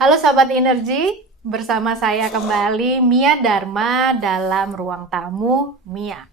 Halo Sobat Energi, bersama saya kembali Mia Dharma dalam Ruang Tamu Mia.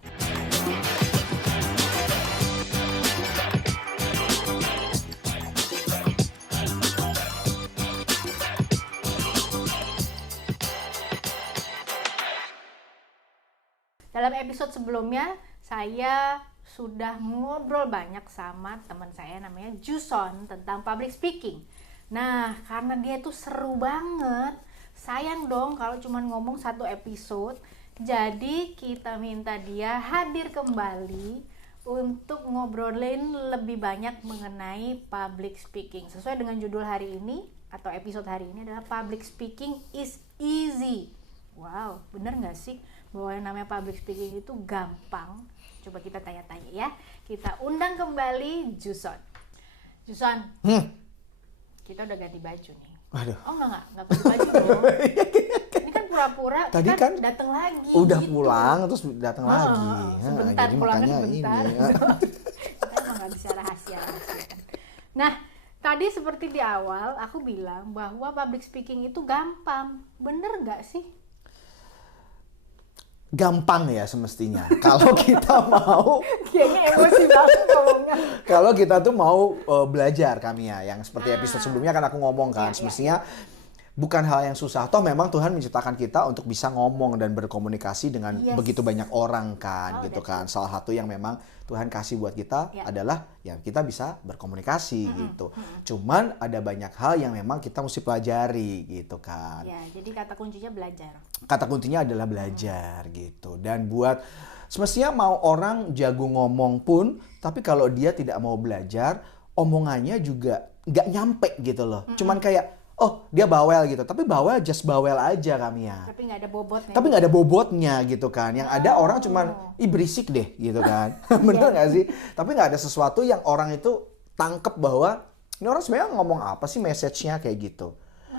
Dalam episode sebelumnya, saya sudah ngobrol banyak sama teman saya namanya Juson tentang public speaking. Nah, karena dia itu seru banget, sayang dong kalau cuma ngomong satu episode. Jadi kita minta dia hadir kembali untuk ngobrolin lebih banyak mengenai public speaking. Sesuai dengan judul hari ini atau episode hari ini adalah Public Speaking is Easy. Wow, bener nggak sih bahwa yang namanya public speaking itu gampang? Coba kita tanya-tanya ya. Kita undang kembali Juson. Juson, kita udah ganti baju nih. Aduh. Oh enggak ganti baju dong. Ini kan pura-pura Tadi kita kan datang lagi. Udah gitu. pulang terus datang lagi. Sebentar, jadi pulangnya makanya sebentar. ini. Kita emang nggak bisa rahasia kan. Nah, tadi seperti di awal aku bilang bahwa public speaking itu gampang. Bener nggak sih? Gampang ya semestinya. Kalau kita mau, Kayaknya emosi banget ngomongnya. kalau kita tuh mau belajar kami ya, yang seperti episode sebelumnya kan aku ngomong kan, semestinya bukan hal yang susah. Toh memang Tuhan menciptakan kita untuk bisa ngomong dan berkomunikasi dengan begitu banyak orang kan, gitu kan. Salah satu yang memang Tuhan kasih buat kita adalah ya kita bisa berkomunikasi gitu. Cuman ada banyak hal yang memang kita mesti pelajari gitu kan. Ya, jadi kata kuncinya belajar. Kata kuncinya adalah belajar gitu. Dan buat semestinya mau orang jago ngomong pun, tapi kalau dia tidak mau belajar, omongannya juga nggak nyampe gitu loh. Cuman kayak oh dia bawel gitu, tapi bawel just bawel aja kami ya. Tapi nggak ada bobotnya. Tapi nggak ada bobotnya gitu kan. Yang ada orang cuman ih berisik deh gitu kan. Bener nggak sih? Tapi nggak ada sesuatu yang orang itu tangkep bahwa ini orang sebenarnya ngomong apa sih, message-nya kayak gitu.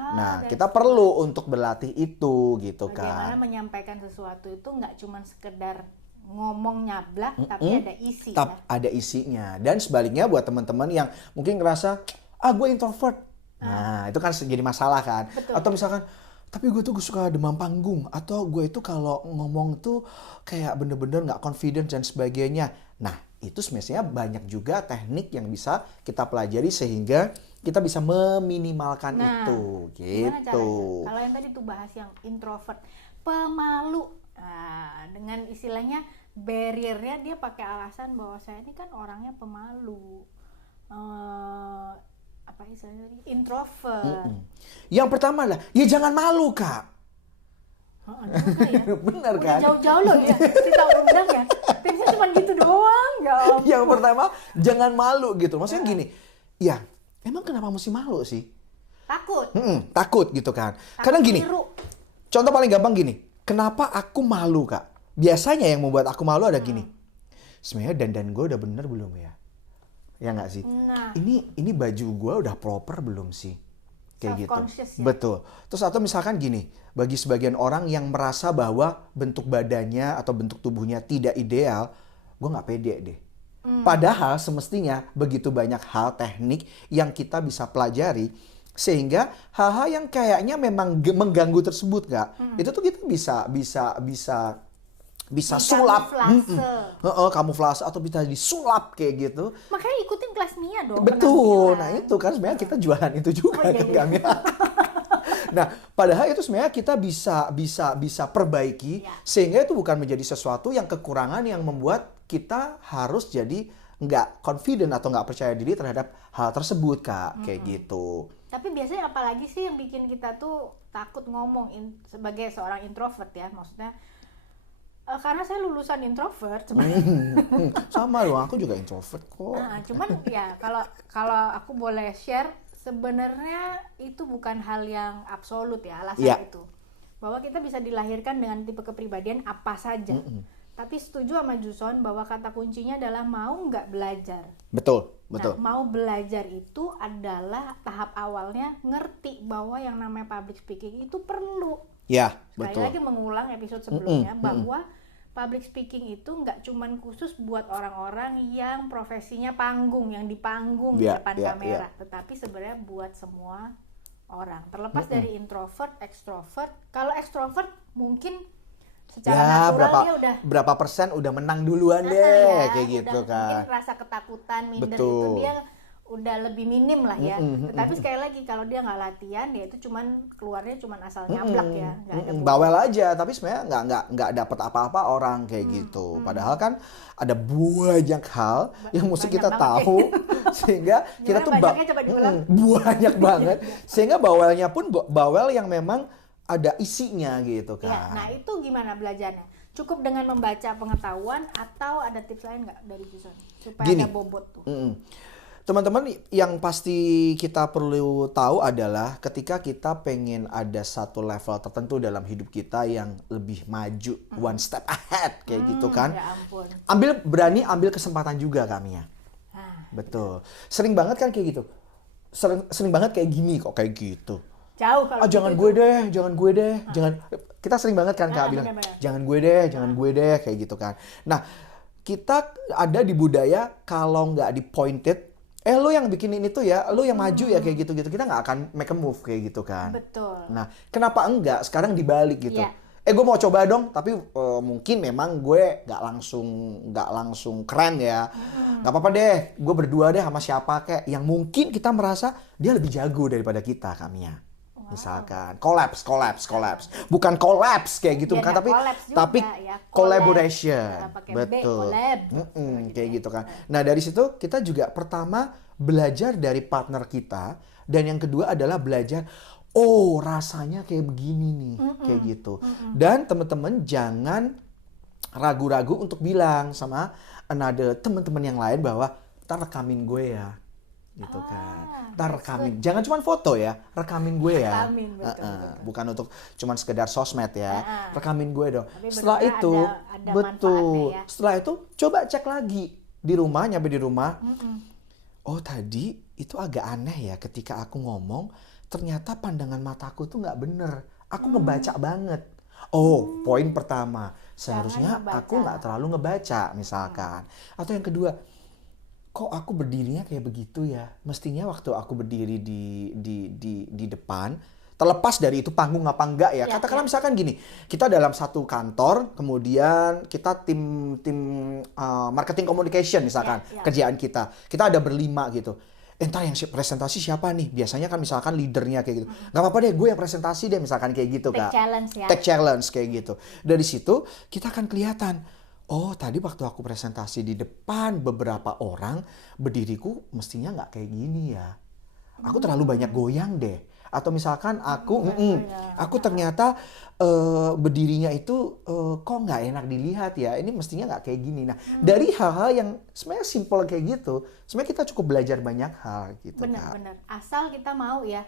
Nah, kita perlu untuk berlatih itu gitu Bagaimana kan. menyampaikan sesuatu itu nggak cuma sekedar ngomong nyablak, tapi ada isi. Ada isinya. Dan sebaliknya buat teman-teman yang mungkin ngerasa ah gue introvert. Nah, itu kan jadi masalah kan. Betul. Atau misalkan tapi gue tuh suka demam panggung, atau gue itu kalau ngomong tuh kayak bener-bener nggak confident dan sebagainya. Nah, itu semestinya banyak juga teknik yang bisa kita pelajari sehingga kita bisa meminimalkan itu Gimana gitu. caranya? Kalau yang tadi tuh bahas yang introvert, pemalu, dengan istilahnya barriernya dia pakai alasan bahwa saya ini kan orangnya pemalu, apa istilahnya tadi? Introvert. Yang pertama lah, ya jangan malu kak. Ya. Bener Udah kan? jauh-jauh loh ya, kita undang ya. Tipsnya cuma gitu doang, ya ampun. Yang pertama, jangan malu gitu. Maksudnya gini, ya emang kenapa mesti malu sih? Takut. Takut gitu kan. Kadang gini, Tiru. contoh paling gampang gini, kenapa aku malu kak? Biasanya yang membuat aku malu ada gini, sebenarnya dandan gue udah bener belum ya? Ya nggak sih? Nah. Ini baju gue udah proper belum sih? Kayak gitu. Self-conscious ya? Betul. Terus atau misalkan gini, bagi sebagian orang yang merasa bahwa bentuk badannya atau bentuk tubuhnya tidak ideal, gue nggak pede deh. Padahal semestinya begitu banyak hal teknik yang kita bisa pelajari sehingga hal-hal yang kayaknya memang mengganggu tersebut itu tuh kita bisa sulap, kamuflase atau bisa disulap kayak gitu. Makanya ikutin kelas Mia dong. Betul. Nah itu kan sebenarnya kita jualan itu juga kan kami. Nah, padahal itu sebenarnya kita bisa perbaiki sehingga itu bukan menjadi sesuatu yang kekurangan yang membuat kita harus jadi nggak confident atau nggak percaya diri terhadap hal tersebut kak, kayak gitu. Tapi biasanya apalagi sih yang bikin kita tuh takut ngomong sebagai seorang introvert ya, maksudnya karena saya lulusan introvert sebenarnya. Sama loh, aku juga introvert kok. Nah, cuman ya kalau aku boleh share, sebenarnya itu bukan hal yang absolut ya alasan itu. Bahwa kita bisa dilahirkan dengan tipe kepribadian apa saja. Tapi setuju sama Juson bahwa kata kuncinya adalah mau nggak belajar. Betul. Nah, mau belajar itu adalah tahap awalnya ngerti bahwa yang namanya public speaking itu perlu. Ya, Sekali betul. lagi mengulang episode sebelumnya bahwa public speaking itu nggak cuman khusus buat orang-orang yang profesinya panggung, yang di panggung di depan kamera, tetapi sebenarnya buat semua orang. Terlepas dari introvert, ekstrovert. Kalau ekstrovert mungkin secara Ya, natural dia udah berapa persen udah menang duluan deh, ya, kayak gitu udah mungkin kan. rasa ketakutan, minder itu Betul. dia udah lebih minim lah ya. Tetapi sekali lagi kalau dia nggak latihan, dia itu keluarnya cuman asal nyablak ya, nggak ada Bawel aja, tapi sebenarnya nggak dapat apa-apa orang kayak gitu. Padahal kan ada banyak hal yang mesti banyak kita banget tahu sehingga kita tuh banyaknya coba diulang? banyak banget sehingga bawelnya pun bawel yang memang ada isinya gitu ya. kan. Nah itu gimana belajarnya? Cukup dengan membaca pengetahuan atau ada tips lain nggak dari Juson supaya Gini. ada bobot tuh? Teman-teman, yang pasti kita perlu tahu adalah ketika kita pengen ada satu level tertentu dalam hidup kita yang lebih maju, one step ahead kayak gitu kan. Ya ampun. Berani ambil kesempatan juga kami ya. Betul. Sering banget kan kayak gitu. Sering banget kayak gini kok kayak gitu. Jauh kalau Jangan gitu gue deh, jangan gue deh, jangan. Kita sering banget kan Kak bilang, benar-benar. jangan gue deh kayak gitu kan. Nah, kita ada di budaya kalau nggak di pointed, lo yang bikin ini tuh ya, lo yang maju ya kayak gitu-gitu. Kita nggak akan make a move kayak gitu kan. Betul. Nah, kenapa enggak? Sekarang dibalik gitu. Iya. Gue mau coba dong, tapi mungkin memang gue nggak langsung keren ya. Nggak apa-apa deh, gue berdua deh sama siapa kayak yang mungkin kita merasa dia lebih jago daripada kita Kamia. Misalkan collapse, bukan collapse kayak gitu Ya, kan, nggak collapse juga, tapi ya. Collaboration, Collab. Pakai B, betul. collab. Kayak gitu kan. Nah dari situ kita juga pertama belajar dari partner kita, dan yang kedua adalah belajar, oh rasanya kayak begini nih, kayak gitu. Dan teman-teman jangan ragu-ragu untuk bilang sama teman-teman yang lain bahwa ntar rekamin gue ya. Gitu kan. Ntar rekamin. Jangan cuma foto ya, rekamin gue ya. Rekamin, betul. Bukan untuk cuma sekedar sosmed ya. Rekamin gue dong. Tapi Setelah benar-benar itu, ada betul. manfaatnya ya. Setelah itu coba cek lagi di rumah, nyampe di rumah. Oh tadi itu agak aneh ya ketika aku ngomong, ternyata pandangan mataku tuh nggak bener. Aku ngebaca banget. Oh, poin pertama. Seharusnya ngebaca. aku nggak terlalu ngebaca misalkan. Atau yang kedua, kok aku berdirinya kayak begitu ya? Mestinya waktu aku berdiri di depan, terlepas dari itu panggung apa enggak ya. Katakanlah misalkan gini, kita dalam satu kantor, kemudian kita tim marketing communication misalkan, kerjaan kita. Kita ada berlima gitu. Entar yang presentasi siapa nih? Biasanya kan misalkan leadernya kayak gitu. Gak apa-apa deh, gue yang presentasi deh misalkan kayak gitu Kak. Take challenge kayak gitu. Dari situ kita akan kelihatan, oh tadi waktu aku presentasi di depan beberapa orang, berdiriku mestinya nggak kayak gini ya. Aku terlalu banyak goyang deh. Atau misalkan aku ternyata berdirinya itu kok nggak enak dilihat ya. Ini mestinya nggak kayak gini. Nah dari hal-hal yang sebenarnya simple kayak gitu, sebenarnya kita cukup belajar banyak hal gitu. Benar-benar. Asal kita mau ya.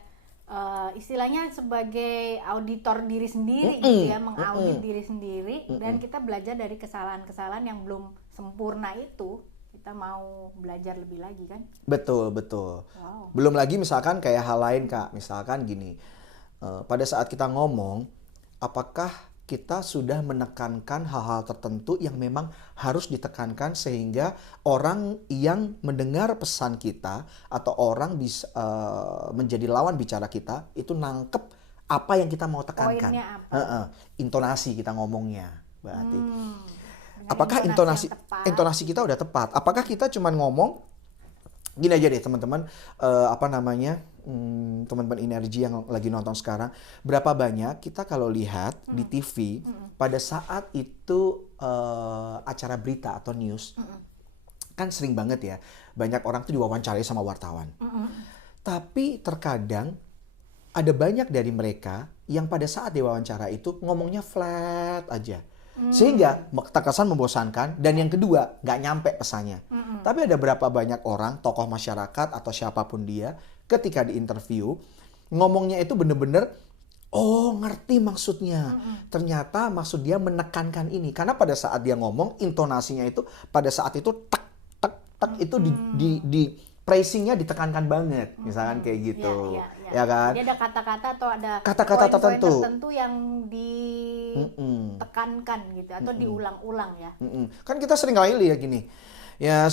Istilahnya sebagai auditor diri sendiri gitu ya, mengaudit diri sendiri, dan kita belajar dari kesalahan-kesalahan yang belum sempurna itu, kita mau belajar lebih lagi kan. Betul. Wow. Belum lagi misalkan kayak hal lain Kak, misalkan gini, pada saat kita ngomong, apakah kita sudah menekankan hal-hal tertentu yang memang harus ditekankan sehingga orang yang mendengar pesan kita atau orang bisa menjadi lawan bicara kita itu nangkep apa yang kita mau tekankan. Poinnya apa? Intonasi kita ngomongnya berarti. Dengan Apakah intonasi kita udah tepat? Apakah kita cuma ngomong gini aja deh teman-teman, teman-teman energi yang lagi nonton sekarang, berapa banyak kita kalau lihat di TV pada saat itu acara berita atau news, kan sering banget ya banyak orang tuh diwawancarai sama wartawan. Tapi terkadang ada banyak dari mereka yang pada saat diwawancara itu ngomongnya flat aja. Sehingga terkesan membosankan, dan yang kedua nggak nyampe pesannya. Tapi ada berapa banyak orang, tokoh masyarakat atau siapapun dia, ketika diinterview ngomongnya itu bener-bener ngerti maksudnya. Ternyata maksud dia menekankan ini, karena pada saat dia ngomong intonasinya itu pada saat itu tak itu di pricingnya ditekankan banget, misalkan kayak gitu, ya kan? Jadi ada kata-kata atau ada kata-kata tertentu yang ditekankan gitu atau diulang-ulang ya. Kan kita sering kali lihat gini, Ya,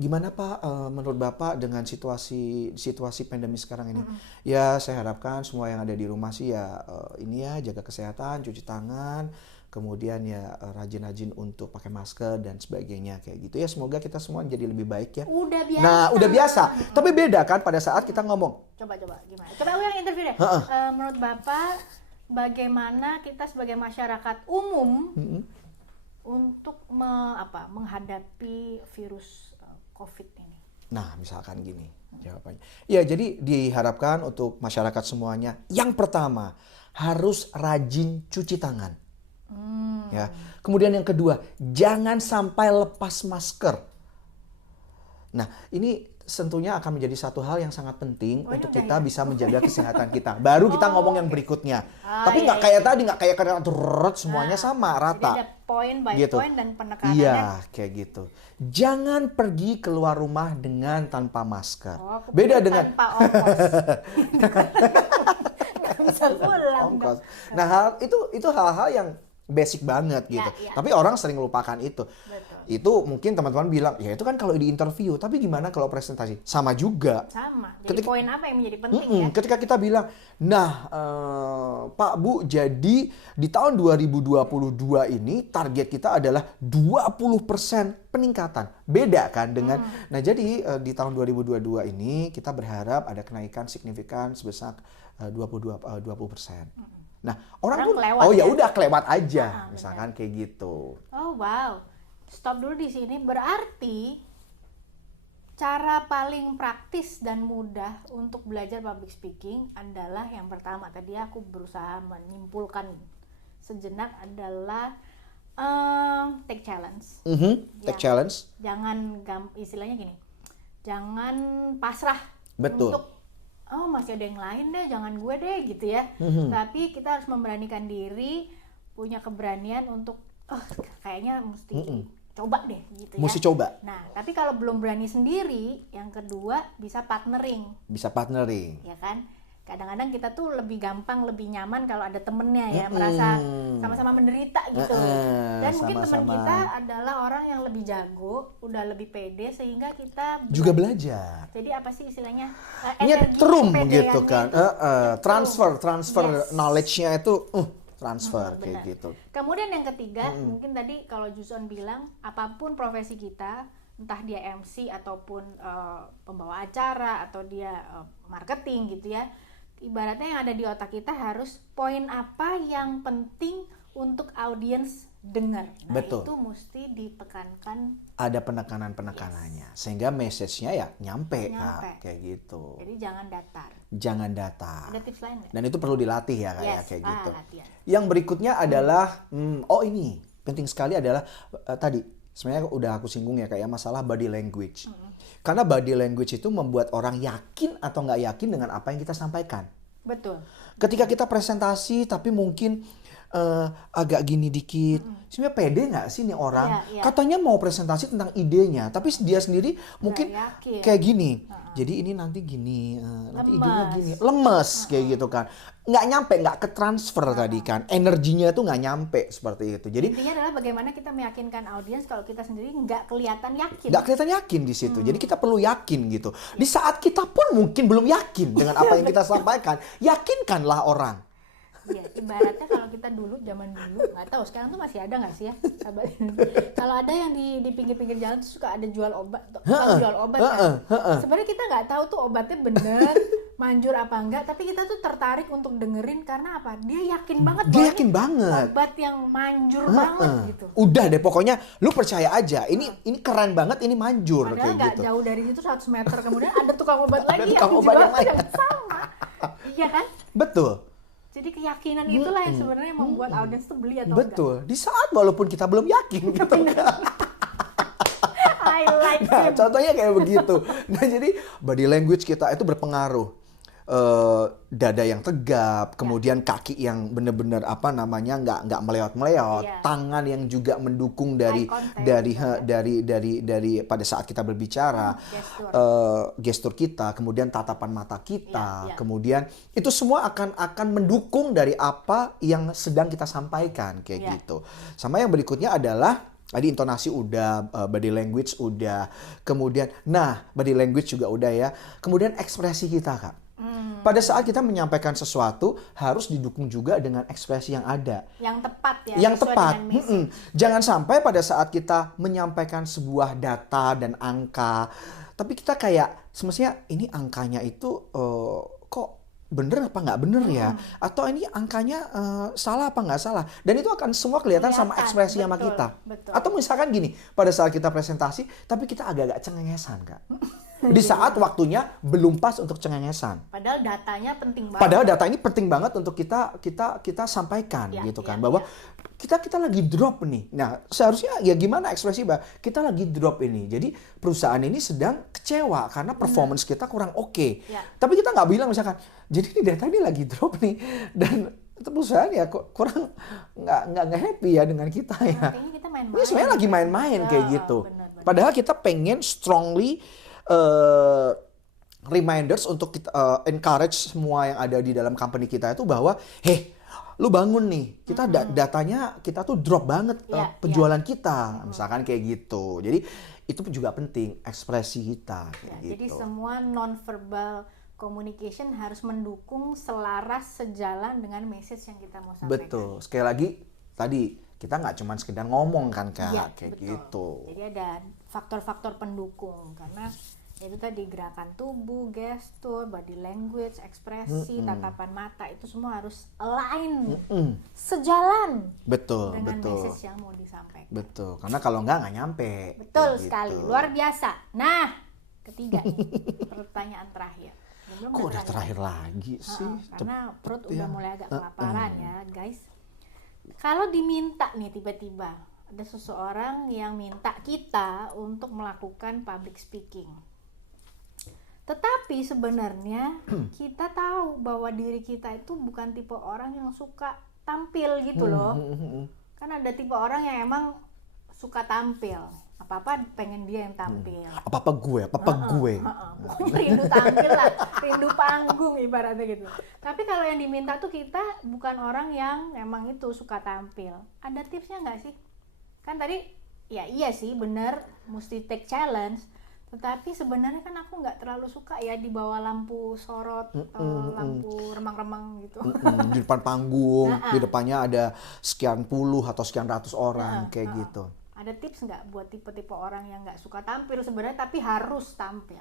gimana Pak, menurut Bapak dengan situasi pandemi sekarang ini? Ya, saya harapkan semua yang ada di rumah sih ya ini ya jaga kesehatan, cuci tangan, kemudian ya rajin-rajin untuk pakai masker dan sebagainya kayak gitu ya. Semoga kita semua jadi lebih baik ya. Udah biasa. Nah, udah biasa. Tapi beda kan pada saat kita ngomong. Coba gimana? Coba yang interview deh. Menurut Bapak bagaimana kita sebagai masyarakat umum untuk menghadapi virus COVID ini? Nah, misalkan gini jawabannya. Ya, jadi diharapkan untuk masyarakat semuanya, yang pertama harus rajin cuci tangan. Ya. Kemudian yang kedua, jangan sampai lepas masker. Nah, ini tentunya akan menjadi satu hal yang sangat penting untuk kita bisa menjaga kesehatan kita. Baru kita ngomong yang berikutnya. Tapi nggak kayak tadi, nggak kayak semuanya sama, rata. Jadi ada poin by gitu. poin dan penekanannya. Iya, kayak gitu. Jangan pergi keluar rumah tanpa masker. Beda dengan tanpa ongkos. Nggak bisa pulang. Ongkos. Nah, itu hal-hal yang basic banget gitu. Tapi orang sering lupakan itu. Betul. Itu mungkin teman-teman bilang, ya itu kan kalau di interview, tapi gimana kalau presentasi? Sama juga. Sama. Jadi poin apa yang menjadi penting ya? Ketika kita bilang, nah Pak Bu, jadi di tahun 2022 ini target kita adalah 20% peningkatan. Beda kan dengan, nah jadi di tahun 2022 ini kita berharap ada kenaikan signifikan sebesar 20%. Nah, orang pun kelewat, ya udah kelewat aja, misalkan kayak gitu. Oh wow. Stop dulu di sini. Berarti cara paling praktis dan mudah untuk belajar public speaking adalah yang pertama tadi aku berusaha menyimpulkan sejenak adalah take challenge. Take challenge. Jangan istilahnya gini. Jangan pasrah. Betul. Untuk masih ada yang lain deh, jangan gue deh gitu ya. Tapi kita harus memberanikan diri, punya keberanian untuk kayaknya mesti coba deh gitu ya. Mesti coba. Nah, tapi kalau belum berani sendiri, yang kedua bisa partnering. Bisa partnering. Ya kan? Kadang-kadang kita tuh lebih gampang, lebih nyaman kalau ada temennya ya, merasa sama-sama menderita gitu. Dan mungkin teman kita adalah orang yang lebih jago, udah lebih pede sehingga kita juga belajar. Jadi apa sih istilahnya? Nyetrum gitu kan. Transfer knowledge-nya itu transfer kayak gitu. Kemudian yang ketiga, mungkin tadi kalau Juson bilang apapun profesi kita, entah dia MC ataupun pembawa acara atau dia marketing gitu ya, ibaratnya yang ada di otak kita harus poin apa yang penting untuk audiens dengar. Nah, betul. Itu mesti ditekankan. Ada penekanan-penekanannya, sehingga message-nya ya nyampe. Kayak gitu. Jadi jangan datar. Jangan datar. Ada tips lain nggak? Dan itu perlu dilatih ya kayak gitu. Latihan. Yang berikutnya adalah, ini penting sekali adalah tadi sebenarnya udah aku singgung ya kayak masalah body language. Karena body language itu membuat orang yakin atau nggak yakin dengan apa yang kita sampaikan. Betul. Ketika kita presentasi tapi mungkin agak gini dikit, sebenarnya pede nggak sih nih orang? Katanya mau presentasi tentang idenya, tapi dia sendiri mungkin kayak gini. Jadi ini nanti gini, nanti idenya gini, lemes kayak gitu kan. Nggak nyampe, nggak ke transfer tadi kan. Energinya tuh nggak nyampe seperti itu. Jadi intinya adalah bagaimana kita meyakinkan audiens kalau kita sendiri nggak kelihatan yakin. Nggak kelihatan yakin di situ. Jadi kita perlu yakin gitu. Di saat kita pun mungkin belum yakin dengan apa yang kita sampaikan, yakinkanlah orang. Iya, ibaratnya kalau kita zaman dulu, nggak tahu sekarang tuh masih ada nggak sih ya? Kalau ada yang di pinggir-pinggir jalan tuh suka ada jual obat, jual obat kan. Sebenarnya kita nggak tahu tuh obatnya bener, manjur apa enggak, tapi kita tuh tertarik untuk dengerin karena apa? Dia yakin banget. Dia yakin banget. Obat yang manjur banget gitu. Udah deh, pokoknya lu percaya aja. Ini keren banget, ini manjur. Padahal kayak nggak gitu. Jauh dari situ 100 meter kemudian ada tukang obat lagi tukang obat yang lain. sama. Iya kan? Betul. Jadi keyakinan itulah yang sebenarnya membuat audiens tuh beli atau betul. Enggak. Di saat walaupun kita belum yakin gitu kan. I like nah, contohnya kayak begitu. Nah, jadi body language kita itu berpengaruh. Dada yang tegap, kemudian kaki yang benar-benar nggak meleot-meleot, tangan yang juga mendukung dari pada saat kita berbicara, gestur kita, kemudian tatapan mata kita, kemudian itu semua akan mendukung dari apa yang sedang kita sampaikan kayak gitu. Sama yang berikutnya adalah Tadi intonasi udah, body language udah, kemudian, body language juga udah ya. Kemudian ekspresi kita, Kak. Pada saat kita menyampaikan sesuatu, harus didukung juga dengan ekspresi yang ada. Yang tepat ya. Yang tepat. Jangan sampai pada saat kita menyampaikan sebuah data dan angka, tapi kita kayak, semestinya ini angkanya itu kok bener apa nggak bener ya? Atau ini angkanya salah apa nggak salah? Dan itu akan semua kelihatan sama ekspresi sama kita. Betul. Atau misalkan gini, pada saat kita presentasi, tapi kita agak-agak cengengesan, Kak. Di saat waktunya belum pas untuk cengengesan. Padahal datanya penting banget. Padahal data ini penting banget untuk kita sampaikan gitu kan, bahwa kita lagi drop nih. Nah, seharusnya ya gimana ekspresi, Mbak? Kita lagi drop ini. Jadi perusahaan ini sedang kecewa karena performance kita kurang oke. Tapi kita nggak bilang misalkan, jadi ini data ini lagi drop nih, dan perusahaan ya kurang nggak happy ya dengan kita ya. Kayaknya kita main-main. Ini sebenarnya lagi main-main kayak gitu. Bener. Padahal kita pengen strongly reminders untuk kita encourage semua yang ada di dalam company kita itu bahwa, lu bangun nih, kita datanya kita tuh drop banget penjualan kita, misalkan kayak gitu. Jadi itu juga penting ekspresi kita. Gitu. Jadi semua non-verbal communication harus mendukung, selaras, sejalan dengan message yang kita mau sampaikan. Betul. Sekali lagi tadi kita nggak cuma sekedar ngomong kan, Kak, kayak betul. gitu. Jadi ada faktor-faktor pendukung, karena itu tadi gerakan tubuh, gestur, body language, ekspresi, tatapan mata, itu semua harus align, sejalan dengan message yang mau disampaikan. Betul, karena kalau nggak nyampe. Betul sekali, luar biasa. Nah, ketiga pertanyaan terakhir. Kok udah terakhir lagi sih? Karena perut udah mulai agak kelaparan ya, guys. Kalau diminta nih tiba-tiba ada seseorang yang minta kita untuk melakukan public speaking. Tetapi sebenarnya kita tahu bahwa diri kita itu bukan tipe orang yang suka tampil gitu loh. Kan ada tipe orang yang emang suka tampil. Apa-apa pengen dia yang tampil. Apa-apa gue. Pokoknya rindu tampil lah, rindu panggung ibaratnya gitu. Tapi kalau yang diminta tuh kita bukan orang yang emang itu suka tampil. Ada tipsnya nggak sih? Kan tadi ya iya sih bener mesti take challenge, tetapi sebenarnya kan aku nggak terlalu suka ya di bawah lampu sorot, lampu remang-remang gitu. Di depan panggung, di depannya ada sekian puluh atau sekian ratus orang kayak gitu. Ada tips nggak buat tipe-tipe orang yang nggak suka tampil sebenarnya tapi harus tampil?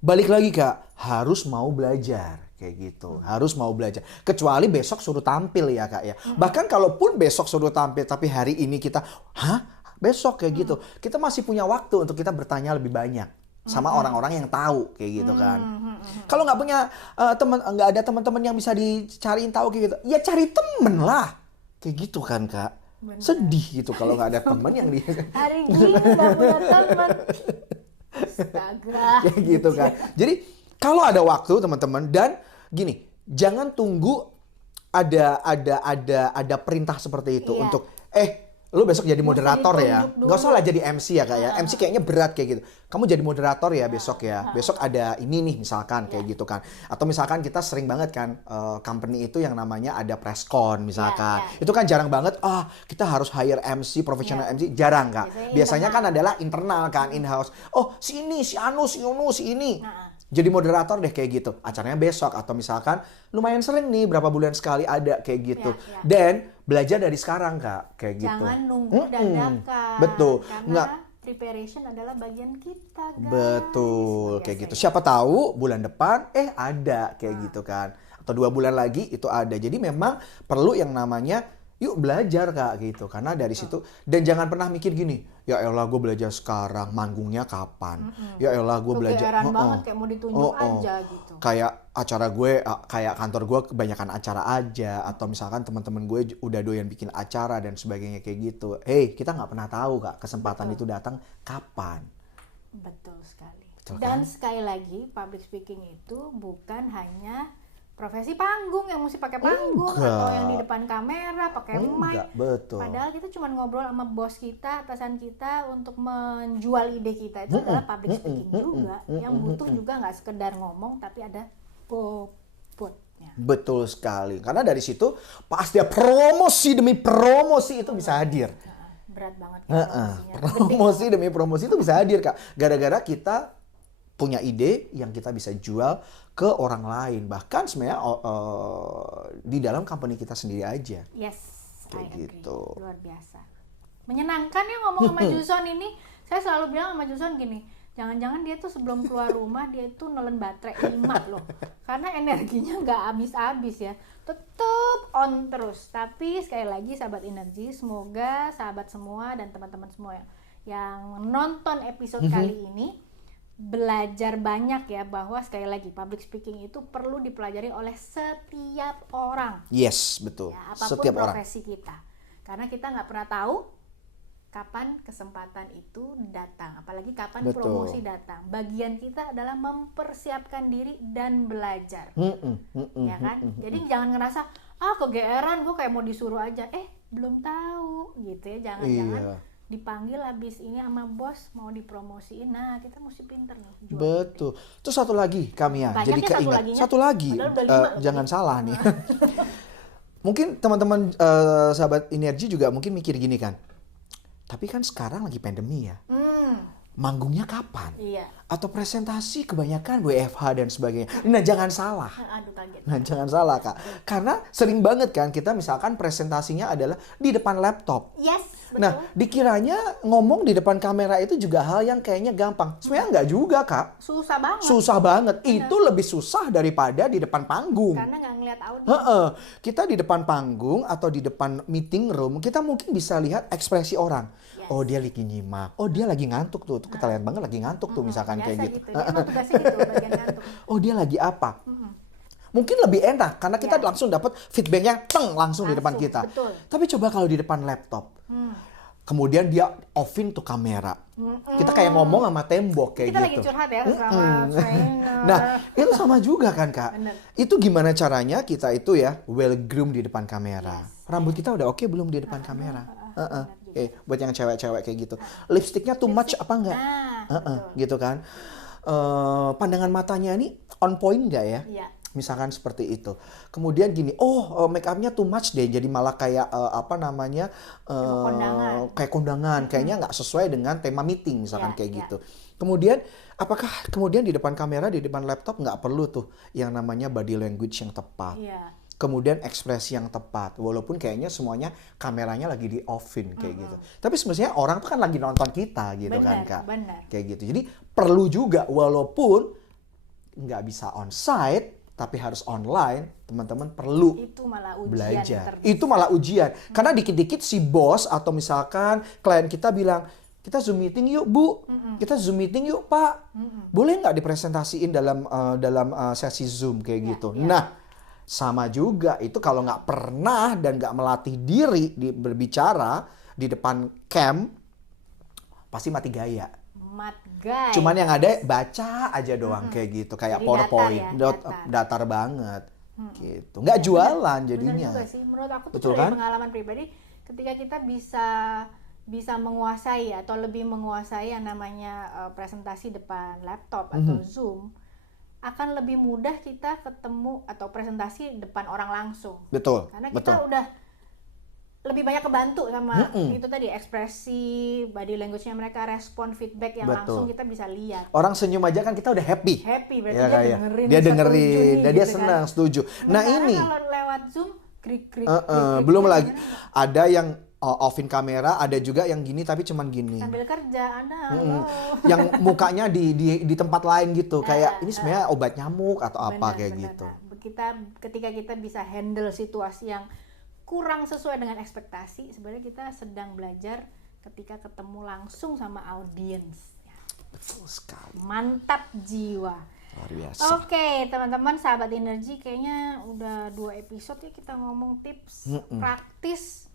Balik lagi, Kak, harus mau belajar kayak gitu, harus mau belajar. Kecuali besok suruh tampil ya, Kak ya. Bahkan kalaupun besok suruh tampil tapi hari ini kita, besok kayak gitu, kita masih punya waktu untuk kita bertanya lebih banyak sama orang-orang yang tahu kayak gitu kan. Kalau nggak punya nggak ada teman-teman yang bisa dicariin tahu kayak gitu, ya cari temen lah kayak gitu kan, Kak. Bener. Sedih gitu kalau nggak ada teman yang dia hari ini nggak punya teman. Astaga. Kayak gitu kan. Jadi kalau ada waktu teman-teman, dan gini, jangan tunggu ada perintah seperti itu untuk lu besok jadi moderator ya. Nggak usah lah jadi MC ya, Kak ya. MC kayaknya berat kayak gitu. Kamu jadi moderator ya besok ya. Besok ada ini nih misalkan kayak gitu kan. Atau misalkan kita sering banget kan company itu yang namanya ada press con misalkan. Itu kan jarang banget kita harus hire MC, professional MC, jarang, Kak. Biasanya kan adalah internal kan, in-house. Oh, si ini, si Anu, si Unu, si ini. Jadi moderator deh kayak gitu. Acaranya besok atau misalkan lumayan sering nih berapa bulan sekali ada kayak gitu. Dan belajar dari sekarang, Kak, kayak gitu. Jangan nunggu dadakan. Betul. Karena preparation adalah bagian kita, guys. Betul, kayak gitu. Siapa tahu bulan depan ada kayak gitu kan. Atau 2 bulan lagi itu ada. Jadi memang perlu yang namanya yuk belajar, Kak, gitu. Karena dari situ, dan jangan pernah mikir gini, ya elah gue belajar sekarang, manggungnya kapan? Ya elah gue belajar. Kegeeran banget kayak mau ditunjuk aja gitu. Kayak acara gue, kayak kantor gue kebanyakan acara aja, atau misalkan teman-teman gue udah doyan bikin acara dan sebagainya kayak gitu. Kita nggak pernah tahu, Kak, kesempatan itu datang kapan. Betul sekali. Betul, dan kan? sekali lagi, public speaking itu bukan hanya profesi panggung yang mesti pakai panggung atau yang di depan kamera pakai mic. Betul. Padahal kita cuma ngobrol sama bos kita, atasan kita untuk menjual ide kita. Itu adalah public speaking juga, yang butuh juga nggak sekedar ngomong tapi ada bobotnya. Betul sekali. Karena dari situ pasti promosi demi promosi itu bisa hadir. berat banget ya promosinya. Promosi demi promosi itu bisa hadir Kak. Gara-gara kita punya ide yang kita bisa jual ke orang lain. Bahkan sebenarnya di dalam company kita sendiri aja. Yes, kayak I agree. gitu. Luar biasa. Menyenangkan ya ngomong sama Juson ini. Saya selalu bilang sama Juson gini, jangan-jangan dia tuh sebelum keluar rumah dia itu nelen baterai 5 loh. Karena energinya nggak habis-habis ya. Tetap on terus. Tapi sekali lagi sahabat energi, semoga sahabat semua dan teman-teman semua yang nonton episode kali ini belajar banyak ya, bahwa sekali lagi public speaking itu perlu dipelajari oleh setiap orang. Yes, betul. Ya, apapun setiap profesi kita. Karena kita nggak pernah tahu kapan kesempatan itu datang, apalagi kapan promosi datang. Bagian kita adalah mempersiapkan diri dan belajar, ya kan? Jadi jangan ngerasa kegeeran, gue kayak mau disuruh aja, belum tahu gitu ya. Jangan-jangan dipanggil habis ini sama bos mau dipromosiin, nah kita mesti pinter nih. Betul. Terus satu lagi Kamia, jadi ya keinget satu lagi, jangan salah nih. Mungkin teman-teman sahabat energi juga mungkin mikir gini kan, tapi kan sekarang lagi pandemi ya. Manggungnya kapan? Iya. Atau presentasi kebanyakan WFH dan sebagainya. Nah, jangan salah. Aduh, kaget. Nah, jangan salah, Kak. Karena sering banget kan kita misalkan presentasinya adalah di depan laptop. Yes, betul. Nah, dikiranya ngomong di depan kamera itu juga hal yang kayaknya gampang. Sebenarnya enggak juga, Kak. Susah banget. Susah banget. Itu lebih susah daripada di depan panggung. Karena nggak ngeliat audio. Kita di depan panggung atau di depan meeting room, kita mungkin bisa lihat ekspresi orang. Yes. Oh, dia lagi nyimak. Oh, dia lagi ngantuk tuh. Tuh kita lihat banget lagi ngantuk tuh misalkan kayak gitu. Emang tugasnya gitu, bagian ngantuk. Oh, dia lagi apa? Mungkin lebih enak karena kita langsung dapat feedbacknya langsung di depan kita. Betul. Tapi coba kalau di depan laptop. Kemudian dia offin tuh kamera. Kita kayak ngomong sama tembok kayak kita gitu. Kita lagi curhat ya sama trainer. Nah, itu sama juga kan, Kak. Bener. Itu gimana caranya kita itu ya well groom di depan kamera. Rambut kita udah oke belum di depan kamera? Buat yang cewek-cewek kayak gitu. Lipstiknya too much apa enggak? Gitu kan. Pandangan matanya ini on point enggak ya? Iya. Misalkan seperti itu. Kemudian gini, make upnya too much deh, jadi malah kayak kayak kondangan, kayaknya nggak sesuai dengan tema meeting misalkan kayak gitu. Kemudian apakah kemudian di depan kamera, di depan laptop nggak perlu tuh yang namanya body language yang tepat. Kemudian ekspresi yang tepat, walaupun kayaknya semuanya kameranya lagi di offin kayak gitu. Tapi sebenarnya orang tuh kan lagi nonton kita gitu kan, Kak. Kayak gitu. Jadi perlu juga walaupun nggak bisa on-site, tapi harus online, teman-teman perlu itu malah ujian belajar. Itu malah ujian. Karena dikit-dikit si bos atau misalkan klien kita bilang, kita Zoom meeting yuk Bu, kita Zoom meeting yuk Pak. Boleh nggak dipresentasiin dalam sesi Zoom kayak gitu. Nah, sama juga itu kalau nggak pernah dan nggak melatih diri berbicara di depan cam, pasti mati gaya. Guys. Cuman yang ada baca aja doang kayak gitu, kayak jadi PowerPoint, datar banget, gitu. Nggak jualan jadinya. Bener juga sih, menurut aku tuh dari pengalaman pribadi, ketika kita bisa menguasai atau lebih menguasai yang namanya presentasi depan laptop atau Zoom, akan lebih mudah kita ketemu atau presentasi depan orang langsung. Betul. Karena kita udah lebih banyak kebantu sama itu tadi, ekspresi, body language-nya mereka, respon, feedback yang langsung kita bisa lihat. Orang senyum aja kan kita udah happy. Berarti ya, dia dengerin, dan dia gitu senang, kan. setuju. Nah ini kalau lewat Zoom, krik, belum lagi ada yang offin kamera, ada juga yang gini tapi cuman gini. Sambil kerja, yang mukanya di tempat lain gitu, kayak ini sebenarnya obat nyamuk atau apa kayak gitu. Ketika kita bisa handle situasi yang kurang sesuai dengan ekspektasi, sebenarnya kita sedang belajar ketika ketemu langsung sama audiens. Betul sekali. Mantap jiwa. Luar biasa. Oke, teman-teman sahabat energi, kayaknya udah 2 episode ya kita ngomong tips praktis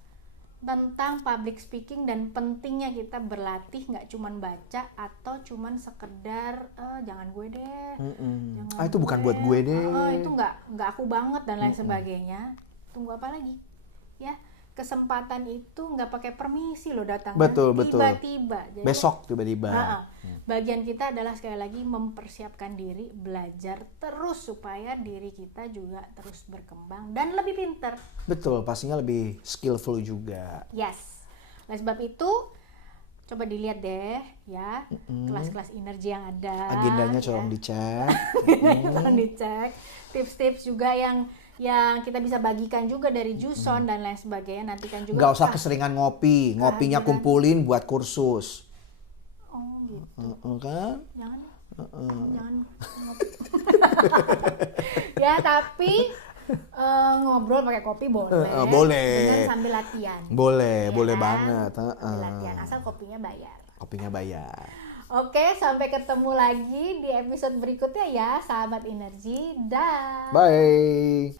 tentang public speaking dan pentingnya kita berlatih, nggak cuman baca atau cuman sekedar jangan gue deh. Itu bukan buat gue deh. Itu nggak aku banget dan lain sebagainya. Tunggu apa lagi? Ya, kesempatan itu nggak pakai permisi loh datang. Betul. Tiba-tiba. Jadi, besok tiba-tiba. Bagian kita adalah sekali lagi mempersiapkan diri, belajar terus supaya diri kita juga terus berkembang dan lebih pintar. Betul, pastinya lebih skillful juga. Yes. Oleh sebab itu coba dilihat deh ya kelas-kelas energi yang ada. Agendanya tolong dicek. Tolong dicek. Tips-tips juga yang kita bisa bagikan juga dari Juson dan lain sebagainya. Nantikan juga. Nggak usah keseringan ngopi, ngopinya kumpulin buat kursus. Oh gitu. Kan? Jangan. Jangan ngopi. Ya tapi ngobrol pakai kopi boleh. Boleh. Dengan sambil latihan. Boleh, Ya boleh kan? banget. Sambil latihan asal kopinya bayar. Kopinya bayar. Oke, sampai ketemu lagi di episode berikutnya ya, sahabat energi. Dah. Bye.